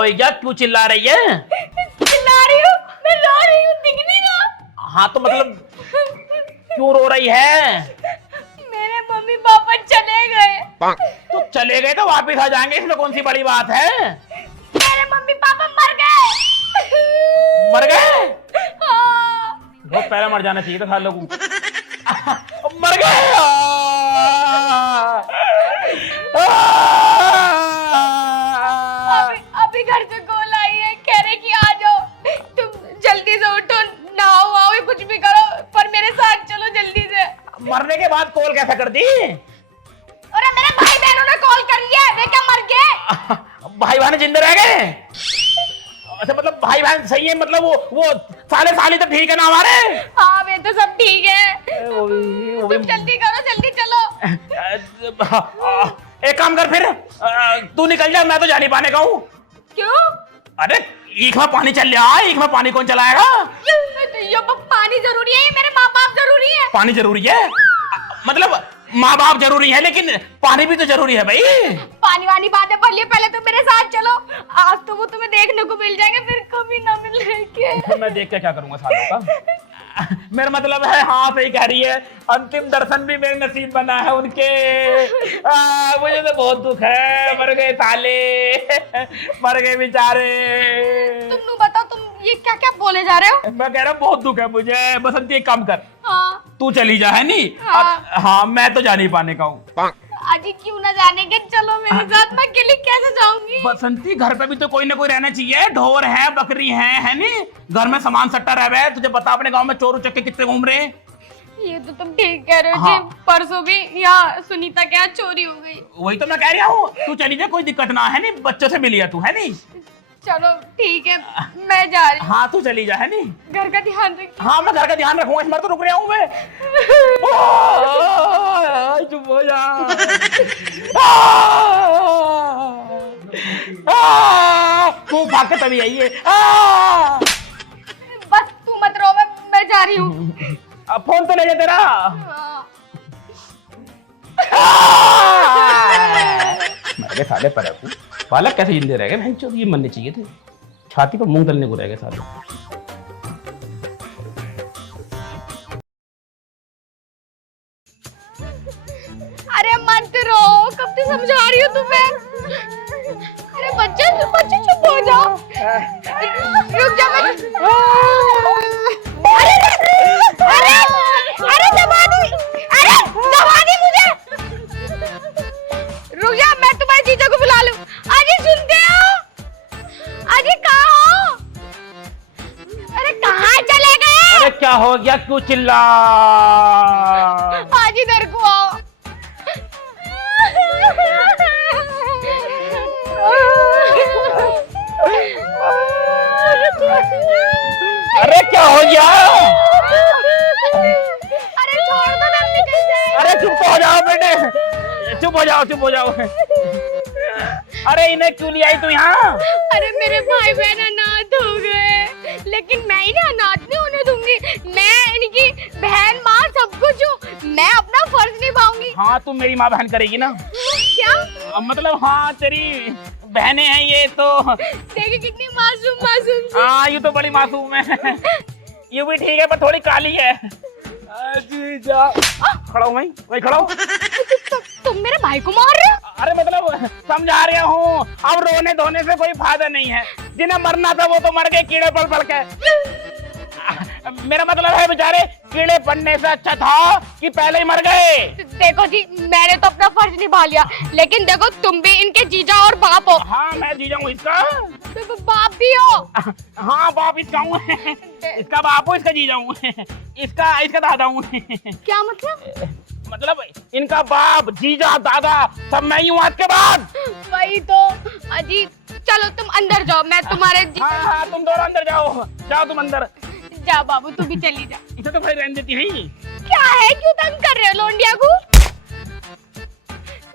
हो गया, क्यों चिल्ला रही है? चिल्ला रही हूँ, मैं रो रही हूँ, दिख नहीं रहा। हाँ तो मतलब क्यों रो रही है? मेरे मम्मी पापा चले गए। तो चले गए तो वापिस आ जाएंगे, इसमें कौन सी बड़ी बात है? मेरे मम्मी पापा मर गए। मर गए? हाँ। वो पहले मर जाना चाहिए था साल लोगों को। मर गए। अभी घर से कॉल आई है, कह रहे कि आ जाओ, तुम जल्दी से उठो, नहाओ आओ, कुछ भी करो, पर मेरे साथ चलो जल्दी से। मरने के बाद कॉल कैसे कर दी? अरे मेरे भाई बहनों ने कॉल कर लिया, वे क्या मर गए? भाई बहन जिंदा रह गए? अच्छा मतलब भाई बहन सही है, मतलब वो साले साली तो ठीक है ना हमारे? हाँ वे तो सब ठीक है। तुम जल्दी करो, जल्दी चलो। एक काम कर फिर, तू निकल जा, मैं तो जा नहीं पाने का हूँ। क्यों? अरे ईख में पानी चल रहा है, ईख में पानी कौन चलाएगा? ये पानी जरूरी है, मेरे माँ बाप जरूरी है। पानी जरूरी है? मतलब माँ बाप जरूरी है, लेकिन पानी भी तो जरूरी है भाई। पानी वानी बातें पढ़ लिए, पहले तुम मेरे साथ चलो, आज तो वो तुम्हें देखने को मिल जाएंगे, फिर कभी ना मिलेंगे। मैं देख के क्या करूंगा सालों का? मेरा मतलब है, हाँ सही कह रही है, अंतिम दर्शन भी मेरे नसीब बना है उनके। मुझे तो बहुत दुख है, मर गए साले, मर गए बेचारे। तुम बताओ, तुम ये क्या क्या बोले जा रहे हो? मैं कह रहा हूँ बहुत दुख है मुझे। बसंती एक काम कर, हाँ। तू चली जा, है नहीं? हाँ। हाँ मैं तो जा नहीं पाने का हूँ। अजी क्यों ना जाने के, चलो मेरे साथ, मैं अकेले कैसे जाऊंगी? बसंती घर पे भी तो कोई ना कोई रहना चाहिए, ढोर है, बकरी है नहीं? घर में सामान सट्टा रह गया है, तुझे पता अपने गांव में चोर उचक्के कितने घूम रहे हैं। ये तो तुम ठीक कह रहे हो। हाँ। जी परसों भी यहाँ सुनीता के यहाँ चोरी हो गई। वही तो मैं कह रहा हूँ, तू चली जा, कोई दिक्कत ना है नहीं, बच्चों से मिली है तू, है नहीं? चलो ठीक है, मैं जा रही हूँ। हाँ तू चली जा, है नहीं? घर का ध्यान रखिए। हाँ मैं घर का ध्यान रखूंगा, इस बार तो रुक रहा हूँ मैं। चुप हो जा। तू भाग के तभी आई है। बस तू मत रो, मैं जा रही हूँ। अब फोन तो ले जा तेरा। हाँ। मर गए साले पलक, पालक कैसे जिंदे रह गए? भैंचोद ये मरने चाहिए थे, छाती पर मूंग तलने को रह गए साले। अरे मत रो, कब से समझा रही हूँ तुम्हें। अरे बच्चे बच्चे चुप हो जाओ, रुक जा। अरे अरे अरे दबा दी, अरे दबा दी मुझे। रुक जा, मैं तुम्हारे जीजा को बुला लूं। अजी सुनते हो? अजी कहाँ हो? अरे कहाँ चले गए? अरे क्या हो गया, क्यों चिल्ला? आज इधर को आओ। अरे क्या हो गया? अरे छोड़ दो ना, निकल जाए। अरे चुप हो जाओ बेटे, चुप हो जाओ, चुप हो जाओ। अरे इन्हें क्यों ले आई तू यहाँ? अरे मेरे भाई बहन अनाथ हो गए, लेकिन मैं इन्हें अनाथ नहीं होने दूंगी। मैं इनकी बहन माँ सब कुछ हूँ, मैं अपना फर्ज निभाऊंगी। हाँ तू मेरी माँ बहन करेगी ना? क्या मतलब हाँ तेरी बहनें हैं ये तो। देखिए कितनी मासूम मासूम सी। हाँ ये तो बड़ी मासूम है। ये भी ठीक है पर थोड़ी काली है। जीजा खड़ा हूँ वही खड़ा हूँ। तुम मेरे भाई को मार रहे हो? अरे मतलब समझा रहा हूँ, अब रोने धोने से कोई फायदा नहीं है, जिन्हें मरना था वो तो मर गए कीड़े पड़ के। मेरा मतलब है बेचारे कीड़े पड़ने से अच्छा था कि पहले ही मर गए। देखो जी, मैंने तो अपना फर्ज निभा लिया, लेकिन देखो तुम भी इनके जीजा और बाप हो। हाँ मैं जीजा हूँ इसका। तो बाप भी हो। हाँ बाप इसका हूँ, इसका बाप हूँ, इसका जीजा हूँ, इसका दादा हूँ। क्या मतलब? मतलब इनका बाप जीजा दादा सब मैं ही हूँ आज के बाद। वही तो। अजी चलो तुम अंदर जाओ, मैं तुम्हारे हाँ तुम दोनों अंदर जाओ, जाओ तुम अंदर। जा बाबू, तू भी चली जा। इसे तो भाई रहने देती है। क्या है, क्यों तंग कर रहे हो लोंडिया को?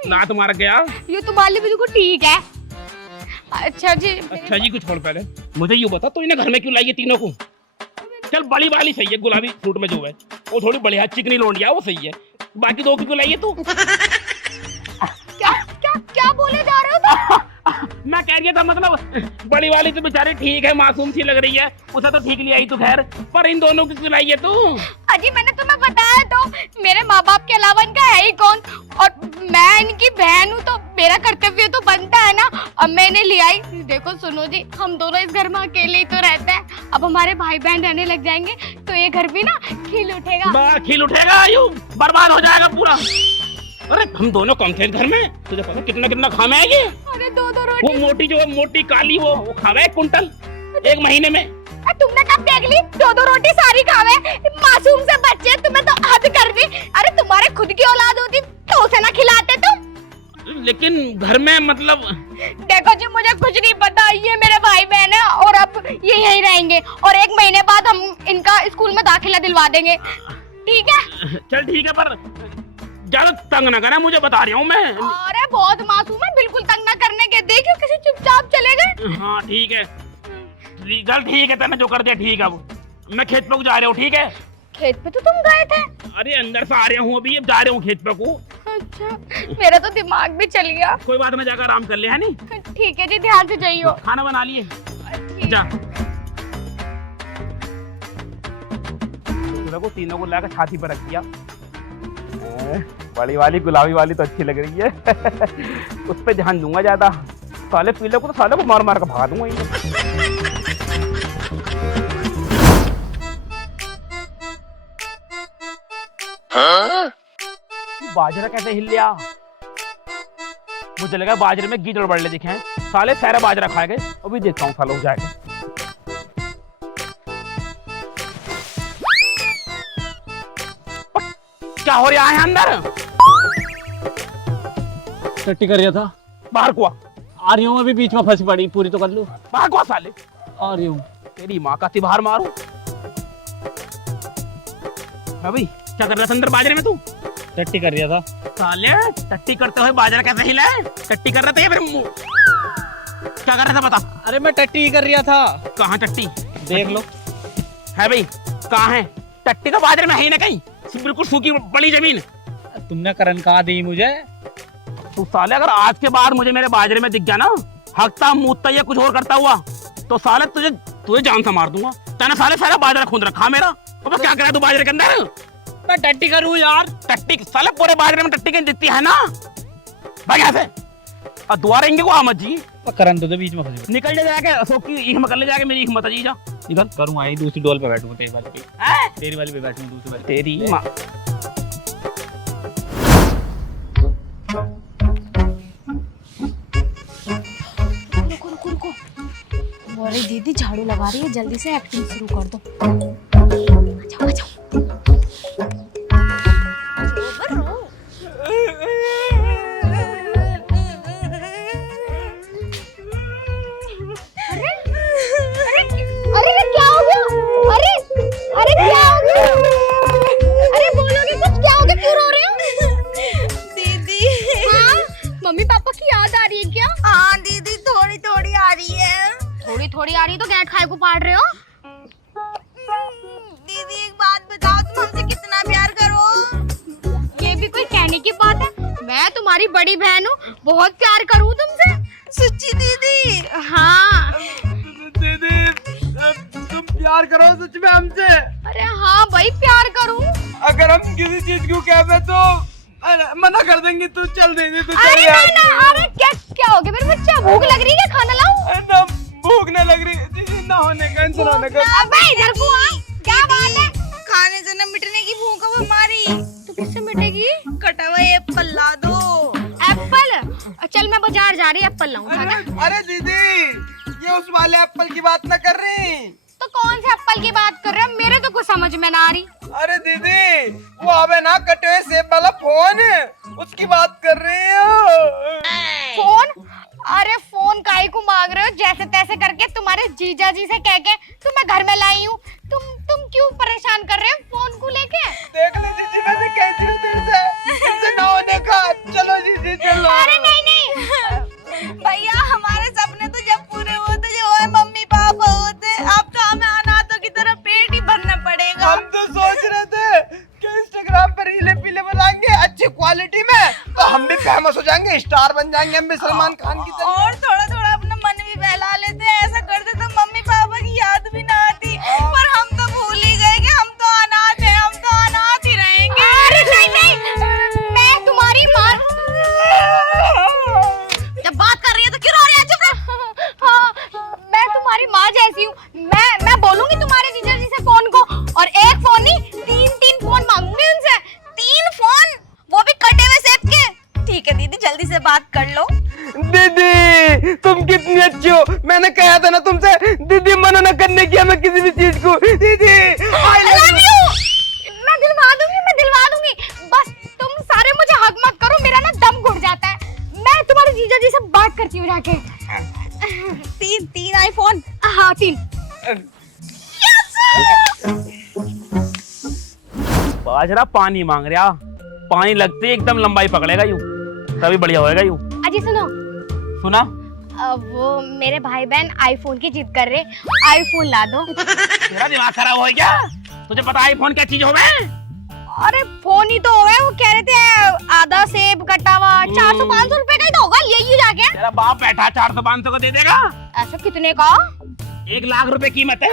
ना तुम्हारा क्या? ये तुम्हारे लिए बिल्कुल ठीक है। अच्छा जी। अच्छा जी कुछ छोड़, पहले मुझे ये बता, तो इन्हें घर में क्यों लाई है तीनों को? चल बड़ी वाली सही है, गुलाबी सूट में जो है वो थोड़ी बढ़िया चिकनी लोंडिया वो सही है, बाकी दो की क्यों लाई है तू? क्या क्या क्या बोले जा रहे हो तुम? मैं कह रही था मतलब बड़ी वाली तो बेचारी ठीक है, मासूम सी लग रही है, उसे तो ठीक ले आई तू, खैर पर इन दोनों की सुनाई है तू। अजी मैंने तुम्हें बताया तो, मेरे माँ बाप के अलावा इनका है ही कौन, और मैं इनकी बहन हूँ तो मेरा कर्तव्य तो बनता है ना। अब मैंने ले आई। देखो सुनो जी, हम दोनों इस घर में अकेले ही तो रहते हैं, अब हमारे भाई बहन रहने लग जाएंगे तो ये घर भी ना खिल उठेगा। खिल उठेगा, आयु बर्बाद हो जाएगा पूरा। अरे हम दोनों कम थे घर में, तुझे पता कितना कितना खामे है ये। अरे दो रोटी। वो मोटी जो मोटी काली वो खावे 1 कुंटल 1 महीने में। तुमने कब देख ली 2 रोटी सारी खावे? मासूम से बच्चे, तुम्हें तो हद कर दी। अरे तुम्हारे खुद की औलाद होती तो उसे ना खिलाते तुम। लेकिन घर में मतलब देखो जी, मुझे कुछ नहीं पता, ये मेरे भाई बहन है और अब ये यहीं रहेंगे और 1 महीने बाद हम इनका स्कूल में दाखिला दिलवा देंगे, ठीक है? चल ठीक है, पर ज्यादा तंग ना करा, मुझे बता रहा हूँ मैं। अरे बहुत मासूम है, बिल्कुल तंग ना करने के, देखियो किसी चुपचाप चले गए। हाँ ठीक है, चल ठीक है, तूने जो कर दिया ठीक है। अब मैं खेत पे जा रहा हूँ, ठीक है? खेत पे तो तुम गए थे। अरे अंदर से आ रहा हूँ अभी, अब जा रहा हूँ खेत पे को। अच्छा, मेरा तो दिमाग भी चल गया। कोई बात नहीं, जाकर आराम कर ले, है नहीं? ठीक है जी, ध्यान से जाइयो। खाना बना लिए? जा। को तीनों को लाकर छाती पर रख दिया। बड़ी वाली गुलाबी वाली तो अच्छी लग रही है। उस पे ध्यान दूंगा ज्यादा, साले पीले को तो साले को मार मार कर भगा दूंगा। बाजरा कैसे हिल लिया? मुझे लगा बाजरे में गीदड़ बढ़ले दिखे हैं, साले सारा बाजरा खा गए। अभी देखता हूँ साला हो जाएगा। क्या हो रहा है अंदर? टट्टी कर रहा था। बाहर को आ। आ रही हूँ, अभी बीच में फंसी पड़ी, पूरी तो कर लूँ। बाहर को आ साले। आ रही हूँ। तेरी माँ का तिबार मारू। अभी क्या कर रहा था अंदर बाजरे में तू? टट्टी कर रहा था। साले टट्टी करते हुए बाजरा कैसे हिला है? टट्टी कर रहा था या फिर क्या कर रहा था बता? अरे मैं टट्टी ही कर रहा था। कहाँ टट्टी? देख लो। है भाई, कहाँ है टट्टी? तो बाजरे में है ही ना कहीं, बिल्कुल सूखी बड़ी जमीन। तुमने करन कहाँ दी मुझे? तू साले अगर आज के बाद मुझे मेरे बाजरे में दिख गया ना, हकता मूतता या कुछ और करता हुआ, तो साले तुझे जान से मार दूंगा। तूने साले सारा बाजरा खूंद रखा मेरा। अब क्या करा तू बाजरे के अंदर? मैं टट्टी करूँ यार। टट्टी साले पूरे बाजरे में टट्टी कहीं दिखती है ना? भाग यहाँ से। और दोबारा इंगे को आमद जी। करन तो बीच में फंसी। निकल जा जाके, अशोक की ईख में कर ले जाके, मेरी ईख मत जी जा। निकल। करूँ आई दूसरी डोल पे बैठूंगा, तेरी वाली पे। तेरी वाली पे बैठूंगा, दूसरी वाली। तेरी माँ। अरे दीदी झाड़ू लगा रही है, जल्दी से एक्टिंग शुरू कर दो। आ जाओ। अरे क्या हो गया? अरे क्या हो गया? अरे बोलोगे कुछ? क्या हो गया, क्यों रो रहे हो? दीदी। हाँ? मम्मी पापा की याद आ रही है क्या? हाँ दीदी, थोड़ी थोड़ी आ रही है। थोड़ी आ रही तो गैट खाए को पाड़ रहे हो? दीदी एक बात बताओ, तुम हमसे कितना प्यार करो? ये भी कोई कहने की बात है? मैं तुम्हारी बड़ी बहन हूँ, बहुत प्यार करूँ तुमसे। सच्ची दीदी? हाँ। दीदी तुम प्यार करो सच में हमसे? अरे हाँ भाई, प्यार करूँ। अगर हम किसी चीज को कह दे तो मना कर देंगे, तू चल दीदी तू चल। अरे ना, अरे क्या हो गया मेरे बच्चा? भूख लग रही है, खाना लाऊं? ना भूख न लग रही दीदी, ना होने का इंसान होने का। अबे इधर को आ, क्या बात है? खाने से न मिटने की भूख है हमारी। तो किससे मिटेगी? कटा हुआ एप्पल ला दो। एप्पल? चल मैं बाजार जा रही, एप्पल लाऊं, है ना? अरे दीदी, ये उस वाले एप्पल की बात न कर रही। तो कौन से एप्पल की बात कर रहे हो? मेरे तो कुछ समझ में ना आ रही। अरे दीदी, वो आवे ना कटे हुए सेब वाला फोन, उसकी बात कर रही हो। फोन? अरे फोन काहे को मांग रहे हो? जैसे तैसे करके तुम्हारे जीजा जी से कह के तुम्हें घर में लाई हूँ। तुम क्यों परेशान कर रहे हो फोन को लेके? देख लो जीजी, मैं कहती हूँ दिल से, तुमसे ना होने का। चलो जीजी चलो। अरे नहीं। भैया हमारे सपने तो जब पूरे होते जो है मम्मी पापा होते, अब तो हमें अनाथों की तरह पेट ही भरना पड़ेगा। हम तो सोच रहे थे कि इंस्टाग्राम पर रीले पीले बनाएंगे अच्छी क्वालिटी में, तो हम भी फेमस हो जाएंगे, स्टार बन जाएंगे हम भी सलमान खान की तरह। और थोड़ा थोड़ा मैं किसी भी चीज को। दीदी I love you। मैं दिलवा दूंगी। बस तुम सारे मुझे हक मत करो, मेरा ना दम घुट जाता है। मैं तुम्हारे जीजा जी से बात करती हूँ जाके। 3 आईफोन। हाँ 3। बाजरा पानी मांग रहा, पानी लगते ही एकदम लंबाई पकड़ेगा यूं, तभी बढ़िया होएगा यूं। अजी सुनो, सुना? वो मेरे भाई बहन आईफोन की जिद कर रहे, आईफोन ला दो। तेरा दिमाग खराब हो गया? तुझे पता आईफोन क्या चीज होवे? अरे फोन ही तो है, वो कह रहे थे आधा सेब कटा हुआ 400-500 रुपए का ही तो होगा, ले जाके। तेरा बाप बैठा 400-500 को दे देगा? ऐसा कितने का? 1 लाख रुपए कीमत है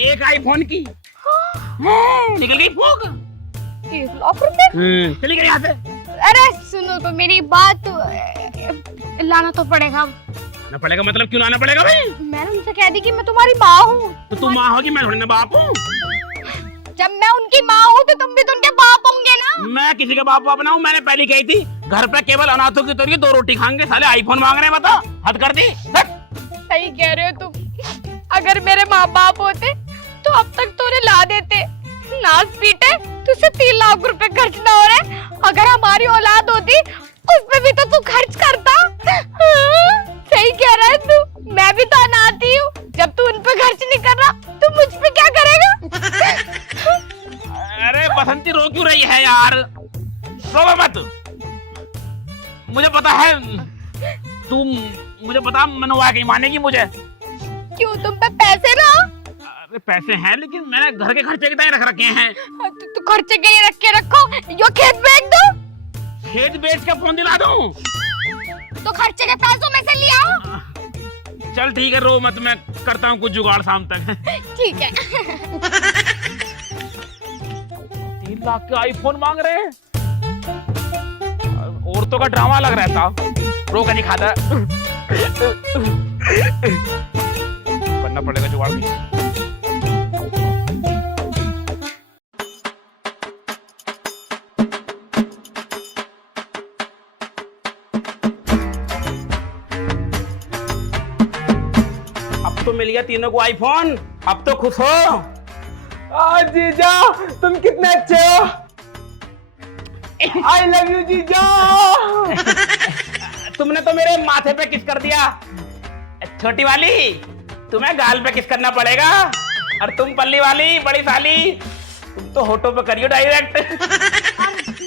एक आईफोन की। निकल गई फूक। 1 लाख रुपए? चली गई यहाँ से। अरे सुनो तो मेरी बात, लाना तो पड़ेगा। ना पड़ेगा मतलब क्यों लाना पड़ेगा भाई? मैंने उनसे कह दी कि मैं तुम्हारी माँ हूँ। तो तू माँ होगी, मैं थोड़ी ना बाप हूँ। जब मैं उनकी माँ हूँ तो तुम भी तो उनके बाप होंगे ना। मैं किसी के बाप ना हूँ। मैंने पहले कही थी घर पे केवल अनाथों की तौर 2 रोटी खाएंगे, साले आईफोन मांग रहे हैं। बता, हद कर दी। सही कह रहे हो तुम। अगर मेरे माँ बाप होते तो अब तक तोरे ला देते। नाच पीटे तुझसे 3 लाख रुपए खर्च ना हो रहे। अगर हमारी औलाद होती उस पे भी तो तू खर्च करता। सही कह रहा है तू, मैं भी तो अनाथ ही हूँ। जब तू उन पे खर्च नहीं कर रहा तो मुझ पे क्या करेगा? अरे बसंती रो क्यों रही है यार? रो मत। मुझे पता है तुम, मुझे पता मनवा के मानेगी मुझे। क्यों, तुम पे पैसे ना? अरे पैसे हैं लेकिन मैंने घर के खर्चे कितने रख रखे हैं। तो खर्चे के लिए रख के रखो, यो खेत बेच दो। खेत बेच के फोन दिला दूं? तो खर्चे के पैसों में से लिया। चल ठीक है, रो मत, मैं करता हूँ कुछ जुगाड़ शाम तक। ठीक है। 3 लाख के आईफोन मांग रहे हैं। औरतों का ड्रामा लग रहा था। रो का नहीं खाता, करना पड़ेगा जुगाड़ भी। अब तो मिल गया तीनों को आईफोन, अब तो खुश हो? जीजा तुम कितने अच्छे हो। I love you जीजा। तुमने तो मेरे माथे पे किस कर दिया। छोटी वाली, तुम्हें गाल पे किस करना पड़ेगा। और तुम पल्ली वाली बड़ी साली, तुम तो होठों पे करियो डायरेक्ट।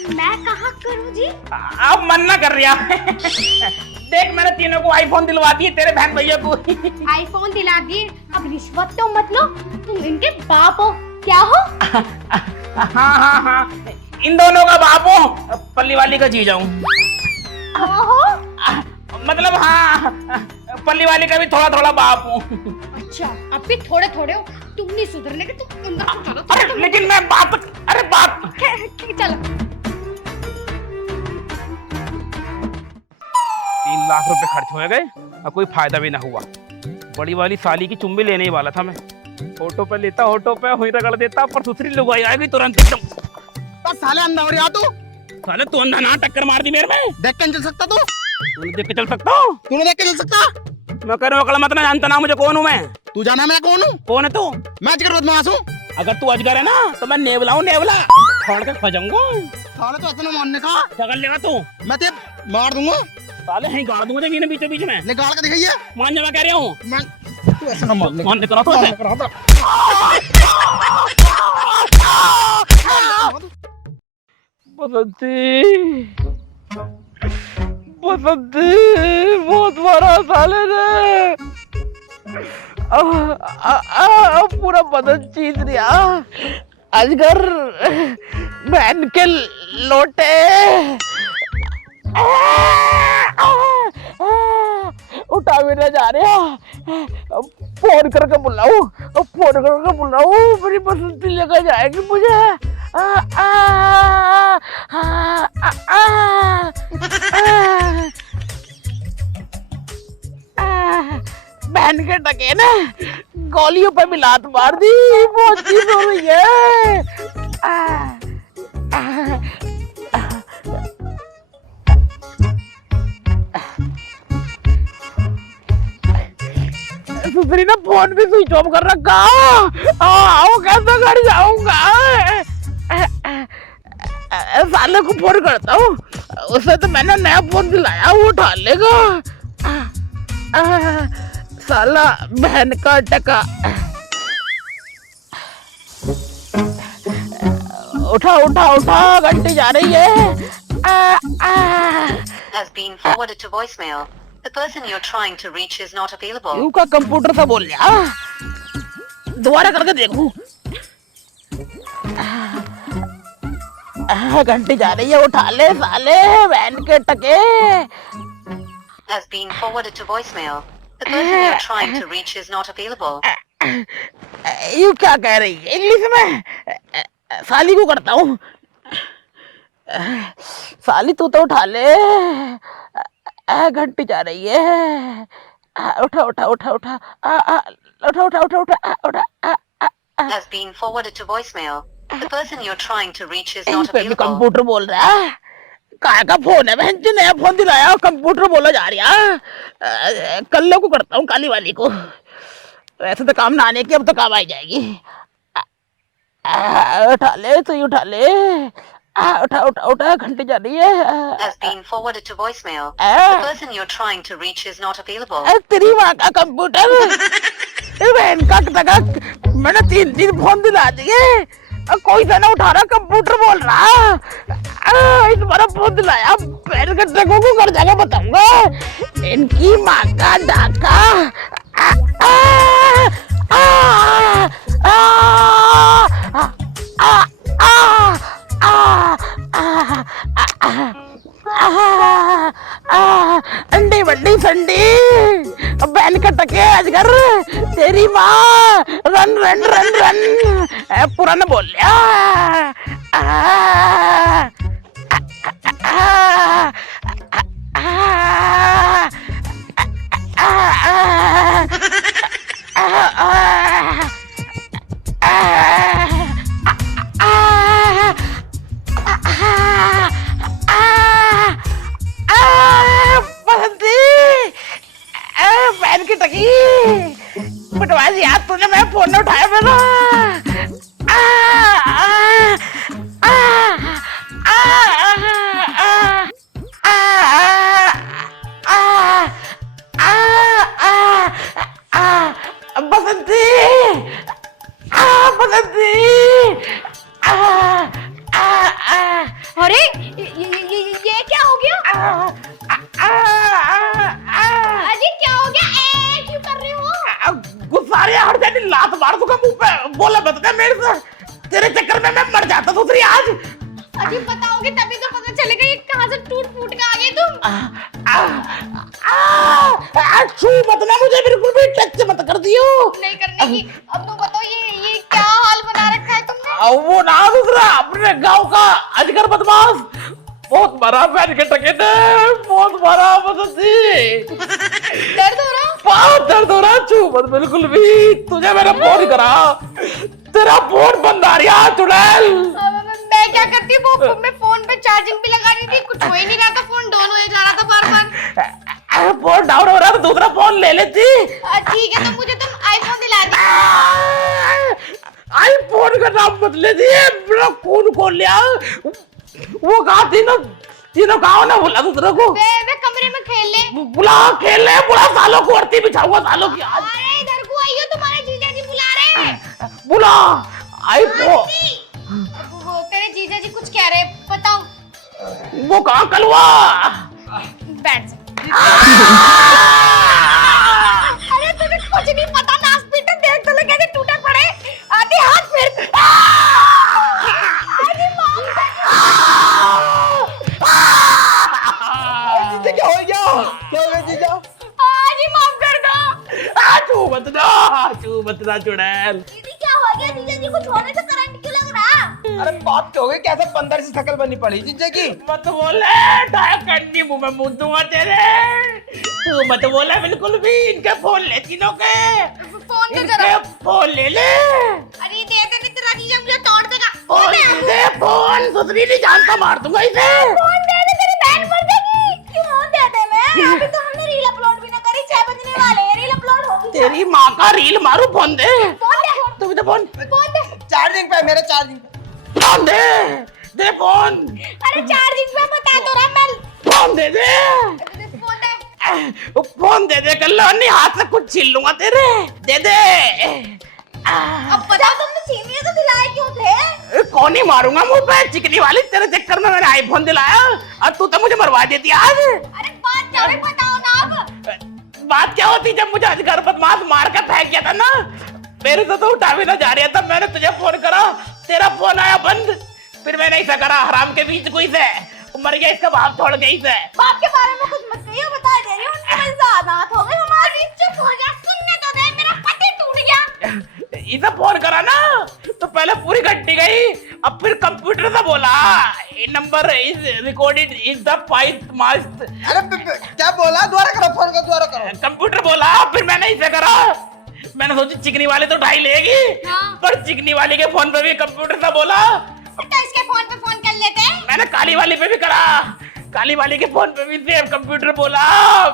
मैं कहाँ करूँ जी? अब मन ना कर रहा। देख मैंने तीनों को आईफोन दिलवा दिए, तेरे बहन भैया को। आईफोन दिला दिए, अब रिश्वत तो मत लो। तुम इनके बाप हो क्या हो? हाँ, इन दोनों का बाप हो, पल्ली वाली का जीजा हूँ। मतलब हाँ, पल्ली वाली का भी थोड़ा थोड़ा बाप हूँ। अच्छा, अब भी थोड़े थोड़े हो, तुम नहीं सुधरने के, तुम उनका चलो। अरे लेकिन मैं बात, अरे बात चलो। 3 लाख रुपए खर्च हो गए और कोई फायदा भी ना हुआ। बड़ी वाली साली की चुम्बी लेने ही वाला था मैं। ऑटो पे लेता, ऑटो पे हुई रगड़ देता, पर दूसरी लुगाई आएगी तुरंत एकदम। तो साले अंधा हो रहा तू। साले तू अंधा ना, टक्कर मार दी मेरे में। देख के नहीं चल सकता तू? तूने देख के चल सकता हूँ? तूने देख के चल सकता? मैं कह रहा हूँ मत ना, जानता ना मुझे कौन हूँ मैं। तू जाना मैं कौन हूँ? कौन है तू? मैं अजगर बदमाश हूँ। अगर तू अजगर है ना तो मैं नेवला हूँ, नेवला छोड़ के खजाऊंगा। साले तो इतना मारने का जगल लेगा तू, मैं ते मार दूंगा। साले यहीं गाड़ दूंगा जमीन बीचों बीच में। ले गाड़ के दिखाइए। मान जा, मैं कह रहा हूँ मैं तू ऐसा ना मारने मान करा तो ऐसे। बसंती, बसंती बहुत मारा साले ने। अब पूरा बदन चीज दिया। अजगर बहन के लोटे। उठा भी ना जा रहा। फोन करके बुलाऊं, फोन करके बुलाऊं, मेरी बसंती लेकर जाएगी मुझे। बहन के टके ने गोलियों पे भी लात मार दी, बहुत चीज हो रही है। सुसरी ने फोन भी स्विच ऑफ कर रखा। आओ कैसे घर जाऊंगा? साले को फोन करता हूँ, उसे तो मैंने नया फोन दिलाया, वो उठा लेगा। साला बहन का टका। उठा उठा उठा, घंटी जा रही है। Has been forwarded to voicemail. The person you're trying to reach is not available. You का कंप्यूटर से बोल लिया, दोबारा करके देखूं। घंटी जा रही है, उठा ले साले बहन के टके। Has been forwarded to voicemail. The person you're trying to reach is not available. You क्या कह रही है इंग्लिश में? साली को करता हूँ। साली तू तो उठा ले, घंटी जा रही है। उठा उठा उठा उठा उठा उठा उठा उठा उठा। Has been forwarded to voicemail. The person you're trying to reach is not available. Computer बोल रहा है। काय का फोन है बहन जी, नया फोन दिलाया, कंप्यूटर बोला जा रहा। कल्लो को करता हूँ, काली वाली को। वैसे तो काम ना आने की, अब तो काम आ जाएगी। उठा ले तो उठा ले। उठा उठा उठा, घंटी जा रही है। Has been forwarded to voicemail. The person you're trying to reach is not available. तेरी माँ का कंप्यूटर, बहन का टका। मैंने 3 फोन दिला दिए, कोई सा ना उठा रहा, कंप्यूटर बोल रहा। इस बार फोन दिलाया, बहन के टकों को कर जाकर बताऊंगा इनकी माँ का डाका। अंडी बड्डी संडी, बहन का टके अजगर, तेरी माँ। रन रन रन रन, पुराना बोल लिया। बहन की टकी, बटवास याद तूने, मैं फोन नहीं उठाया मेरा। बसंती, बसंती। अरे ये क्या हो गया? अजी क्या हो गया? क्यों कर रहे हो? गुस्सा रही है, हट जाती, लात मार दूंगा मुंह पे। बोला बता मेरे से, तेरे चक्कर में मैं मर जाता दूसरी आज। अजी बताओगे तभी तो पता चलेगा ये कहाँ से टूट फूट के आ गए तुम। छू मत ना मुझे, बिल्कुल भी टच मत कर दियो। नहीं करने की। अब तुम बताओ ये क्या हाल बना रखा है तुमने? वो ना दूसरा अपने गांव का अजगर बदमाश, बहुत बड़ा बहन के टके थे, बहुत बड़ा। बसंती, दर्द हो रहा? बहुत दर्द हो रहा। छू मत बिल्कुल भी, तुझे मैंने फोन करा, तेरा फोन बंद आ रहा चुड़ैल। मैं क्या करती हूँ, वो मैं फोन पे चार्जिंग भी लगा रही थी, कुछ हो ही नहीं रहा था, फोन डाउन हो जा रहा था बार बार। फोन डाउन हो रहा तो दूसरा फोन ले लेती। ठीक है, तो मुझे तुम आईफोन दिला दी। आईफोन का नाम बदले दिए, मेरा खून खोल लिया। वो कहा तीनों कहा ना, बोला दूसरे को वे कमरे में खेल ले। बुला खेल ले, बुला सालों को आरती बिछाऊंगा सालों की आज। अरे इधर को आइयो, तुम्हारे जीजा जी बुला रहे हैं। बुला आईफोन। वो तेरे जीजा जी कुछ कह रहे हैं, बताओ। वो कहा कलवा, बैठ जा। अरे तुम्हें कुछ नहीं पता, नाच पीटे देख तो लगे कैसे टूटे पड़े। आधी हाथ फिर आधी मांग क्या हो गया? क्या हो गया जीजा? आधी माफ कर दो। छू मत ना चुड़ैल। दीदी क्या हो गया? जीजा जी कुछ होने से करंट क्यों लग रहा? अरे बात क्या हो गई? कैसे बंदर से शक्ल बननी पड़ी जीजा की? मत बोले, टाया करनी मुंह में मुंह दूंगा तेरे। तू मत बोला बिल्कुल भी। इनके फोन ले, तीनों के फोन तो इनके जरा। फोन ले ले। अरे दे दे, तेरा जीजा मुझे तोड़ देगा। फोन दे, फोन सुधरी नहीं, जानता मार दूंगा इसे। फोन दे दे, तेरी बहन मर जाएगी। क्यों दे दे? मैं अभी तो हमने रील अपलोड भी ना करी, 6 बजने वाले हैं, रील अपलोड होगी तेरी माँ का रील मारू, फोन दे। तू भी तो फोन चार्जिंग पे है मेरे, चार्जिंग पे। फोन दे, दे फोन। अरे चार्जिंग पे बता तो रहा मैं। फोन दे दे, फोन दे। फोन दे दे, कल नहीं हाथ से कुछ छीन लूंगा तेरे। दे दे। अब बताओ तुमने छीनिए तो दिलाए क्यों थे? कौन ही मारूंगा मुंह पे, चिकनी वाली, तेरे चक्कर में मैंने आईफोन दिलाया और तू तो मुझे मरवा देती आज। अरे बात क्या है बताओ ना अब। बात क्या होती, जब मुझे आज घर बदमाश मार कर फेंक गया था ना, मेरे से तो उठा भी ना जा रहा था, मैंने तुझे फोन करा, तेरा फोन आया बंद, फिर मैंने ऐसा करा, हराम के बीच कोई से मर गया, इसका बाप छोड़ गई से। बाप के बारे में कुछ मत कहिए, बता दे रही हूँ उनकी वजह से अनाथ हो गए हमारी। चुप हो जा, सुनने तो दे, मेरा पति टूट गया। इसे फोन करा ना तो पहले पूरी घंटी गई, अब फिर कंप्यूटर से बोला, number is recorded is the 5 मास्ट। अरे क्या बोला, दोबारा करो फोन का, दोबारा करो। कंप्यूटर बोला, फिर मैंने इसे करा, मैंने सोची चिकनी वाली तो उठाई लेगी, पर चिकनी वाली के फोन पे भी कंप्यूटर से बोला, तो इसके फोन पे फोन कर लेते हैं। मैंने काली वाली पे भी करा, काली वाली के फोन पे भी सेम कंप्यूटर बोला,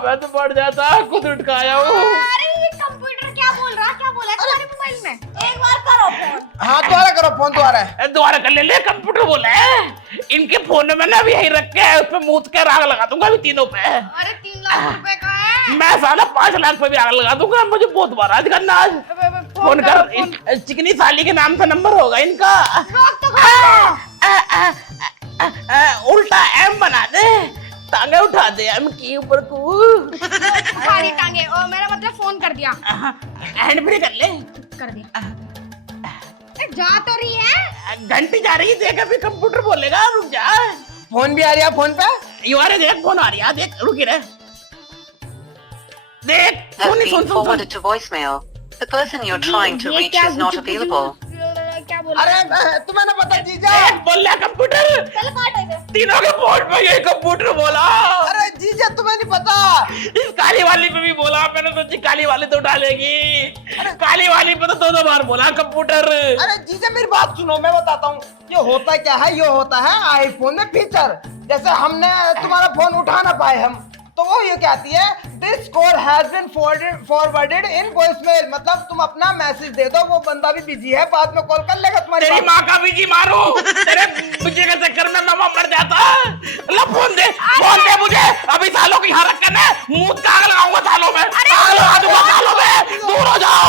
मैं तो पड़ जाता, खुद उठ के आया हूँ। अरे ये कंप्यूटर क्या बोल रहा तुम्हारे मोबाइल में? एक बार करो फोन। हाँ दोबारा करो फोन, दोबारा। दोबारा कर ले, कंप्यूटर बोला है, इनके फोन में मैंने अभी यही रख के उसपे मूत के राग लगा दूंगा अभी तीनों पे। अरे 3 लाख रुपए का है। मैं साला 5 लाख पे भी आग लगा दूंगा, मुझे बहुत बार आज करना, आज फोन कर, चिकनी साली के नाम से नंबर होगा इनका। रोक तो करो। उल्टा एम बना दे, टांगे उठा दे एम के ऊपर तू। सारी टांगे, और मेरा मतलब फोन कर दिया। हैंड फ्री कर ले, कर दिया। जा तो रही है, घंटी जा रही है, देख अभी कंप्यूटर बोलेगा, रुक जा। फोन भी आ रहा है फोन पे। युवारे देख फोन आ रही है, देख रुकी रहे, देख Has soon been soon soon. forwarded to voicemail. The person you're trying to reach is not available. क्या बोल अरे तुम्हें ना पता जीजा। बोल रहा कंप्यूटर, चल काट इसे। तीनों के फोन पे ये कंप्यूटर बोला। अरे जीजा तुम्हें नहीं पता। इस काली वाली पे भी बोला, मैंने सोची काली वाली तो उठा लेगी, काली वाली पे तो 2 बार बोला कंप्यूटर। अरे जीजा मेरी बात सुनो, मैं बताता हूँ ये होता क्या है। ये होता है आईफोन में फीचर, जैसे हमने तुम्हारा फोन उठा ना पाए हम, तो वो ये कहती है this call has been forwarded in voicemail, मतलब तुम अपना मैसेज दे दो, वो बंदा भी बिजी है, बाद में कॉल कर लेगा तुम्हारी। तेरी माँ का बीजी मारू, तेरे बीजी के चक्कर में मामा मर जाता। लो फोन दे मुझे, अभी सालों की हरकत करना, मुंह का आग लगाऊंगा सालों में, आग लगा दूंगा सालों में, दूर हो जाओ।